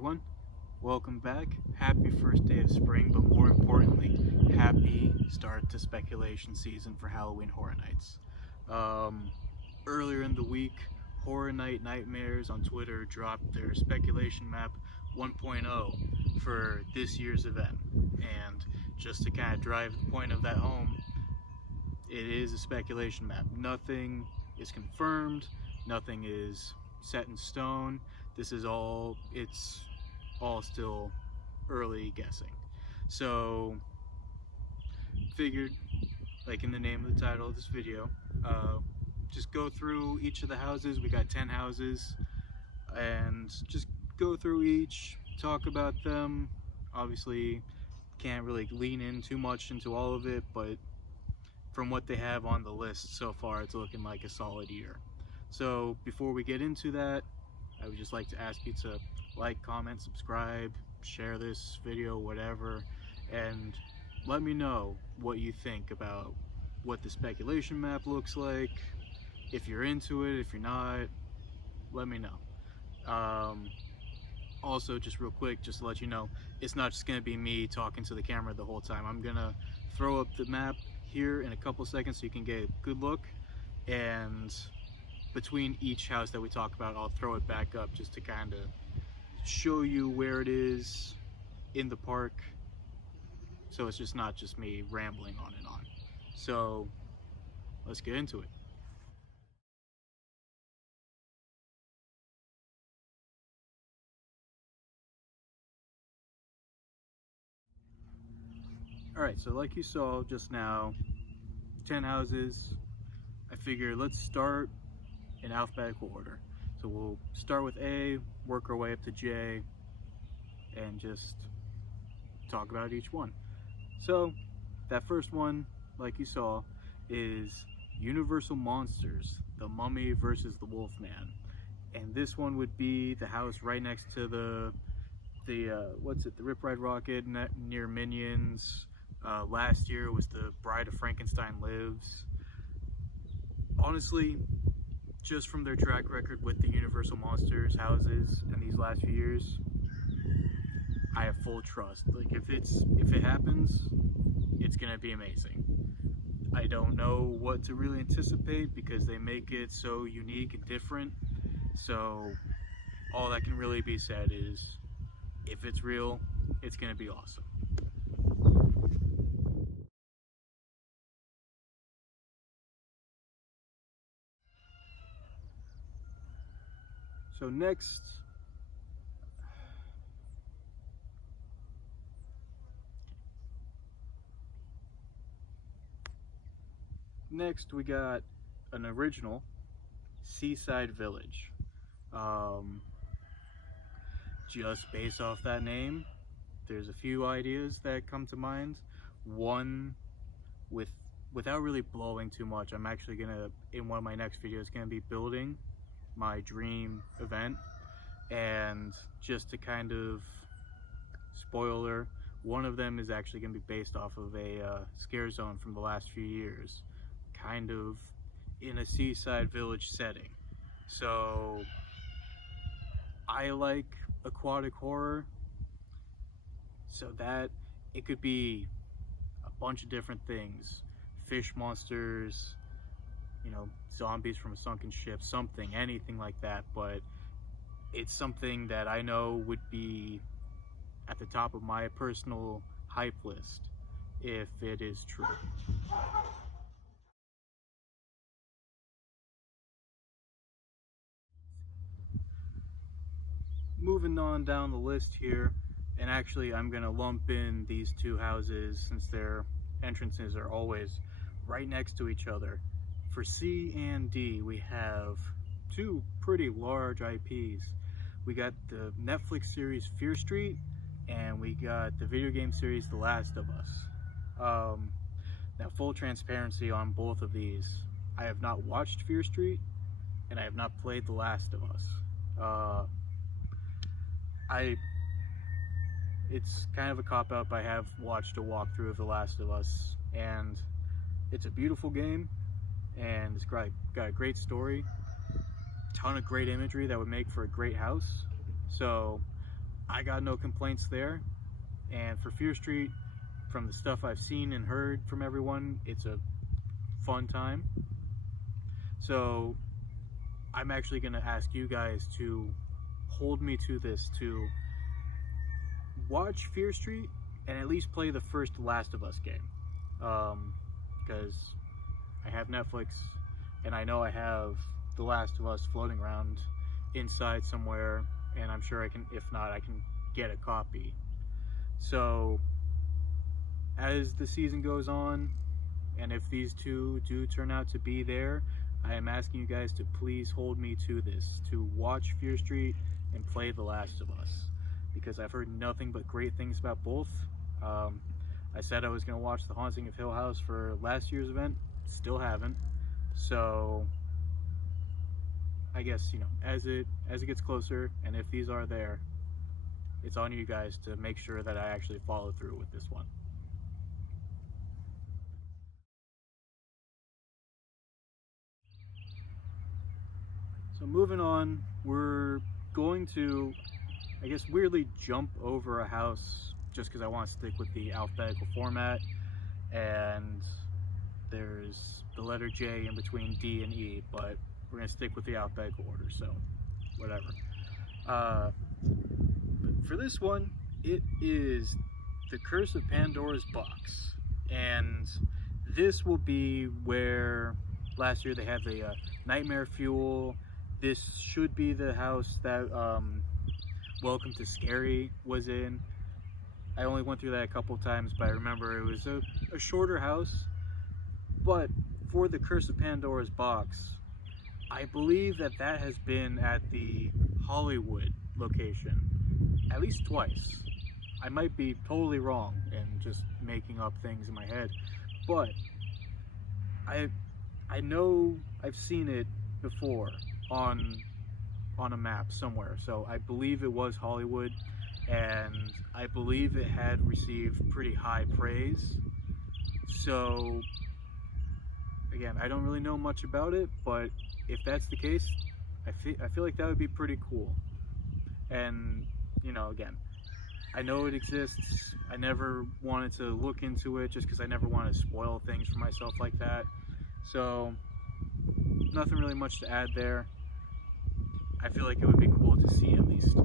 everyone, welcome back. Happy first day of spring, but more importantly, happy start to speculation season for Halloween Horror Nights. Earlier in the week, Horror Night Nightmares on Twitter dropped their speculation map 1.0 for this year's event. And just to kind of drive the point of that home, it is a speculation map. Nothing is confirmed, nothing is set in stone. It's all still early guessing. So figured, like in the name of the title of this video, just go through each of the houses. We got 10 houses, and just go through each, talk about them. Obviously can't really lean in too much into all of it, but from what they have on the list so far, it's looking like a solid year. So before we get into that, I would just like to ask you to like, comment, subscribe, share this video, whatever, and let me know what you think about what the speculation map looks like. If you're into it, if you're not, let me know. Also, just real quick, just to let you know, it's not just gonna be me talking to the camera the whole time. I'm gonna throw up the map here in a couple seconds so you can get a good look, and between each house that we talk about, I'll throw it back up just to kind of show you where it is in the park, so it's just not just me rambling on and on. So let's get into it. Alright, so like you saw just now, 10 houses. I figure let's start in alphabetical order. So we'll start with A, work our way up to J, and just talk about each one. So that first one, like you saw, is Universal Monsters, the Mummy versus the Wolfman. And this one would be the house right next to the Rip Ride Rocket near Minions. Last year was the Bride of Frankenstein Lives. Honestly, just from their track record with the Universal Monsters houses in these last few years, I have full trust. Like if it happens, it's gonna be amazing. I don't know what to really anticipate because they make it so unique and different. So all that can really be said is, if it's real, it's gonna be awesome. So next we got an original Seaside Village. Just based off that name, there's a few ideas that come to mind. One, without really blowing too much, I'm actually gonna, in one of my next videos, gonna be building my dream event. And just to kind of spoiler, one of them is actually gonna be based off of a scare zone from the last few years, kind of in a Seaside Village setting. So I like aquatic horror, so that it could be a bunch of different things: fish monsters, you know, zombies from a sunken ship, anything like that. But it's something that I know would be at the top of my personal hype list if it is true. Moving on down the list here, and actually I'm gonna lump in these two houses since their entrances are always right next to each other. For C and D, we have two pretty large IPs. We got the Netflix series Fear Street, and we got the video game series The Last of Us. Now, full transparency on both of these, I have not watched Fear Street, and I have not played The Last of Us. It's kind of a cop-out, but I have watched a walkthrough of The Last of Us, and it's a beautiful game, and it's got a great story, ton of great imagery that would make for a great house. So I got no complaints there. And for Fear Street, from the stuff I've seen and heard from everyone, it's a fun time. So I'm actually going to ask you guys to hold me to this, to watch Fear Street and at least play the first Last of Us game. Because I have Netflix and I know I have The Last of Us floating around inside somewhere, and I'm sure I can, if not, I can get a copy. So as the season goes on, and if these two do turn out to be there, I am asking you guys to please hold me to this, to watch Fear Street and play The Last of Us, because I've heard nothing but great things about both. I said I was going to watch The Haunting of Hill House for last year's event, still haven't. So I guess, you know, as it gets closer, and if these are there, it's on you guys to make sure that I actually follow through with this one. So moving on, we're going to, I guess, weirdly jump over a house just because I want to stick with the alphabetical format, and there's the letter J in between D and E, but we're going to stick with the alphabetical order, so whatever. But for this one, it is The Curse of Pandora's Box, and this will be where last year they had the Nightmare Fuel. This should be the house that Welcome to Scary was in. I only went through that a couple times, but I remember it was a shorter house. But for The Curse of Pandora's Box, I believe that has been at the Hollywood location at least twice. I might be totally wrong and just making up things in my head, but I know I've seen it before on a map somewhere. So I believe it was Hollywood, and I believe it had received pretty high praise. So again, I don't really know much about it, but if that's the case, I feel like that would be pretty cool. And you know, again, I know it exists. I never wanted to look into it just because I never want to spoil things for myself like that. So nothing really much to add there. I feel like it would be cool to see at least.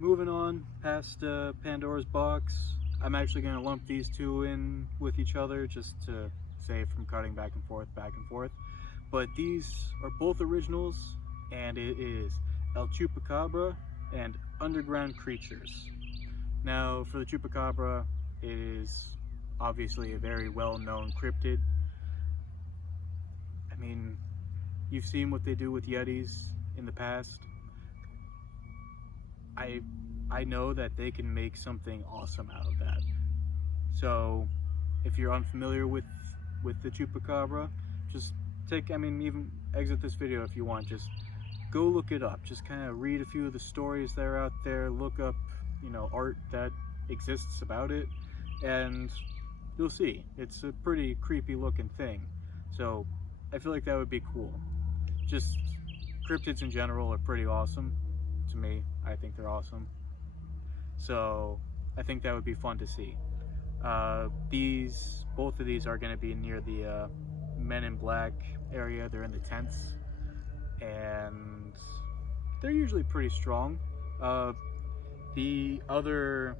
Moving on past Pandora's Box, I'm actually going to lump these two in with each other just to save from cutting back and forth. But these are both originals, and it is El Chupacabra and Underground Creatures. Now, for the Chupacabra, it is obviously a very well-known cryptid. I mean, you've seen what they do with Yetis in the past. I know that they can make something awesome out of that. So, if you're unfamiliar with the Chupacabra, just even exit this video if you want. Just go look it up. Just kind of read a few of the stories that are out there. Look up, you know, art that exists about it, and you'll see it's a pretty creepy looking thing. So I feel like that would be cool. Just cryptids in general are pretty awesome to me. I think they're awesome. So I think that would be fun to see. Both of these are going to be near the Men in Black area. They're in the tents, and they're usually pretty strong. The other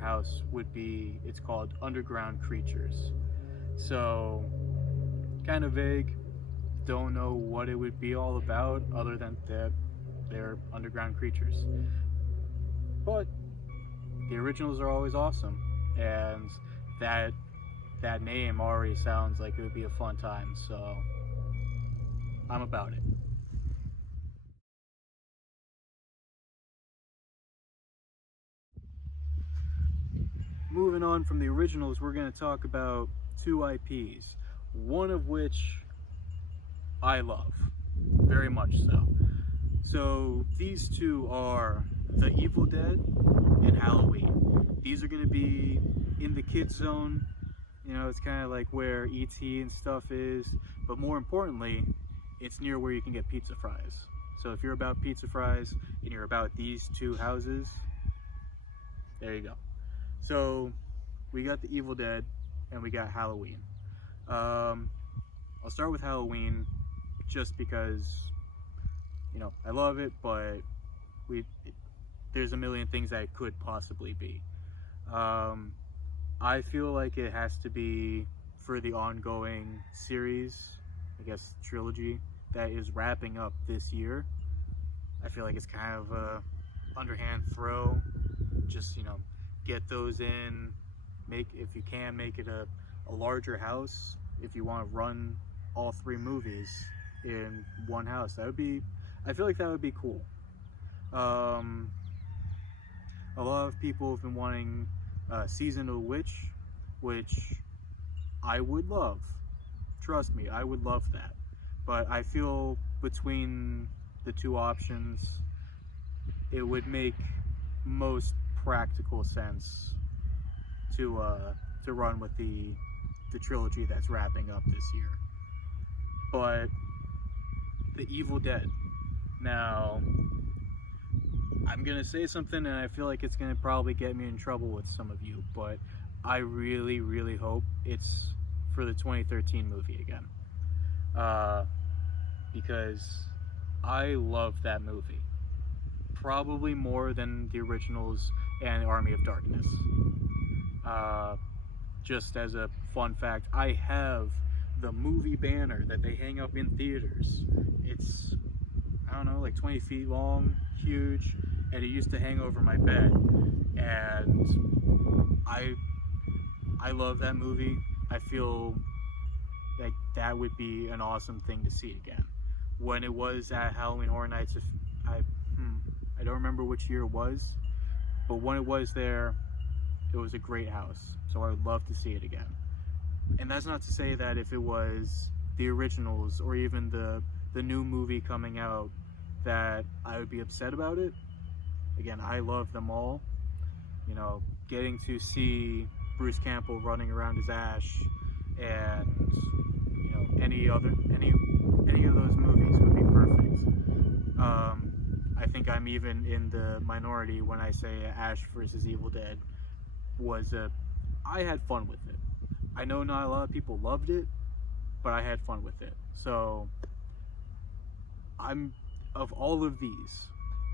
house would be, it's called Underground Creatures. So kind of vague. Don't know what it would be all about, other than that they're underground creatures. But the originals are always awesome, and that name already sounds like it would be a fun time, so I'm about it. Moving on from the originals, we're going to talk about two IPs, one of which I love, very much so. So these two are The Evil Dead and Halloween. These are going to be in the kids zone. You know, it's kind of like where E.T. and stuff is, but more importantly, it's near where you can get pizza fries. So if you're about pizza fries and you're about these two houses, there you go. So we got the Evil Dead and we got Halloween. I'll start with Halloween just because, you know, I love it, but there's a million things that it could possibly be. I feel like it has to be for the ongoing series, I guess trilogy, that is wrapping up this year. I feel like it's kind of a underhand throw. Just, you know, get those in, if you can, make it a larger house. If you want to run all three movies in one house, I feel like that would be cool. A lot of people have been wanting Season of the Witch, which I would love. Trust me, I would love that. But I feel between the two options, it would make most practical sense to run with the trilogy that's wrapping up this year. But the Evil Dead. Now, I'm gonna say something and I feel like it's gonna probably get me in trouble with some of you, but I really, really hope it's for the 2013 movie again. Because I love that movie. Probably more than the originals and Army of Darkness. Just as a fun fact, I have the movie banner that they hang up in theaters. It's, I don't know, like 20 feet long, huge, and it used to hang over my bed. And I love that movie. I feel like that would be an awesome thing to see again. When it was at Halloween Horror Nights, I don't remember which year it was, but when it was there, it was a great house. So I would love to see it again. And that's not to say that if it was the originals or even the new movie coming out, that I would be upset about it. Again, I love them all. You know, getting to see Bruce Campbell running around as Ash, and you know, any of those movies would be perfect. I think I'm even in the minority when I say Ash versus Evil Dead I had fun with it. I know not a lot of people loved it, but I had fun with it. So of all of these,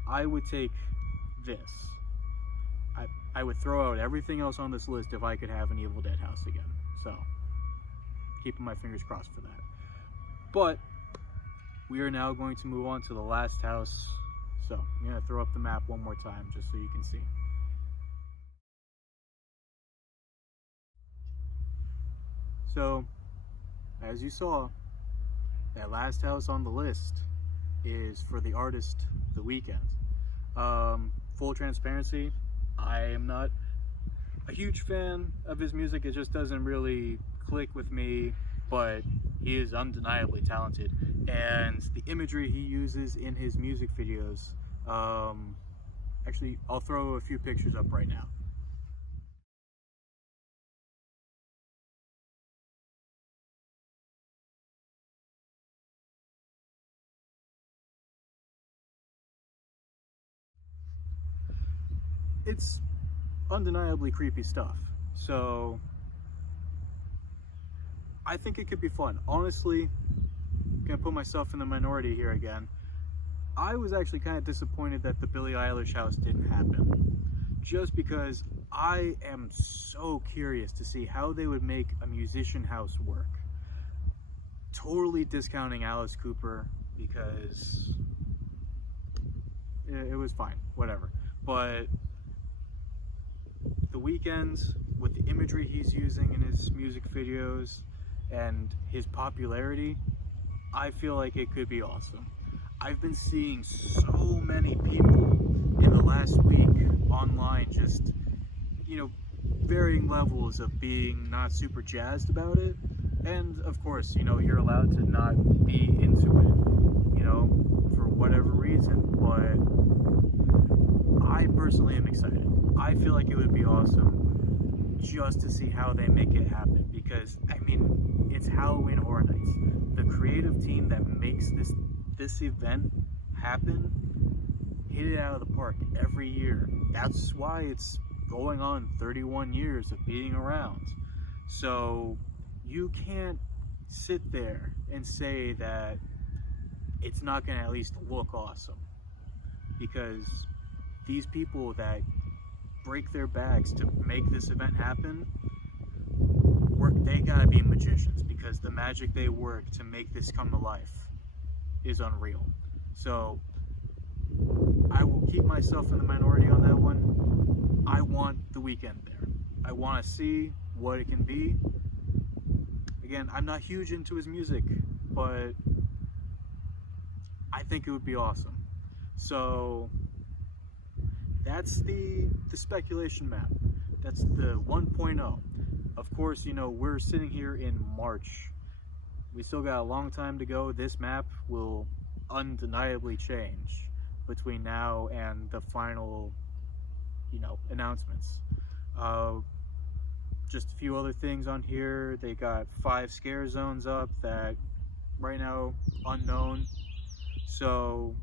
I would take this. I would throw out everything else on this list if I could have an Evil Dead house again. So, keeping my fingers crossed for that. But we are now going to move on to the last house. So, I'm going to throw up the map one more time just so you can see. So, as you saw, that last house on the list is for the artist The Weeknd. Full transparency, I am not a huge fan of his music. It just doesn't really click with me, but he is undeniably talented. And the imagery he uses in his music videos, actually, I'll throw a few pictures up right now. It's undeniably creepy stuff. So I think it could be fun. Honestly, I'm gonna put myself in the minority here again. I was actually kind of disappointed that the Billie Eilish house didn't happen, just because I am so curious to see how they would make a musician house work. Totally discounting Alice Cooper because it was fine, whatever. But The Weeknd, with the imagery he's using in his music videos and his popularity, I feel like it could be awesome. I've been seeing so many people in the last week online just, you know, varying levels of being not super jazzed about it. And of course, you know, you're allowed to not be into it, you know, for whatever reason. But I personally am excited. I feel like it would be awesome. just to see how they make it happen, because I mean, it's Halloween Horror Nights. The creative team that makes this event happen hit it out of the park every year. That's why it's going on 31 years of being around. So you can't sit there and say that it's not going to at least look awesome, because these people that break their backs to make this event happen, they gotta be magicians, because the magic they work to make this come to life is unreal. So I will keep myself in the minority on that one. I want the weekend there. I want to see what it can be. Again, I'm not huge into his music, but I think it would be awesome. So that's the speculation map. That's the 1.0. Of course, you know, we're sitting here in March. We still got a long time to go. This map will undeniably change between now and the final, you know, announcements. Just a few other things on here. They got 5 scare zones up that right now unknown. So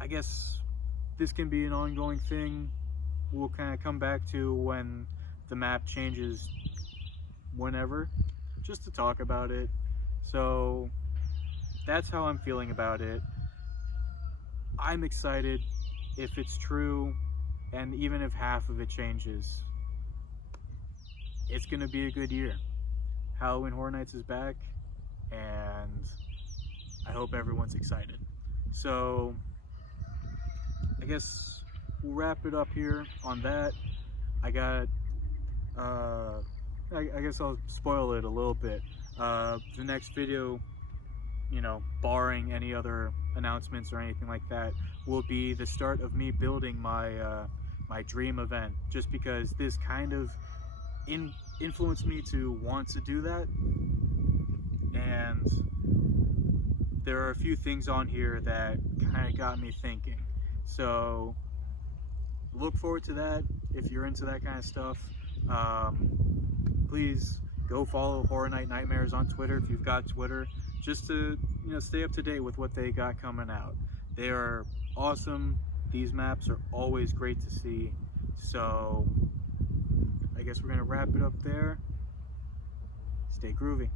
I guess this can be an ongoing thing. We'll kind of come back to when the map changes, whenever, just to talk about it. So that's how I'm feeling about it. I'm excited if it's true, and even if half of it changes, it's gonna be a good year. Halloween Horror Nights is back, and I hope everyone's excited. So I guess we'll wrap it up here on that. I guess I'll spoil it a little bit. The next video, you know, barring any other announcements or anything like that, will be the start of me building my my dream event, just because this kind of influenced me to want to do that. And there are a few things on here that kind of got me thinking. So look forward to that if you're into that kind of stuff. Please go follow Horror Night Nightmares on Twitter if you've got Twitter, just to, you know, stay up to date with what they got coming out. They are awesome. These maps are always great to see. So I guess we're gonna wrap it up there. Stay groovy.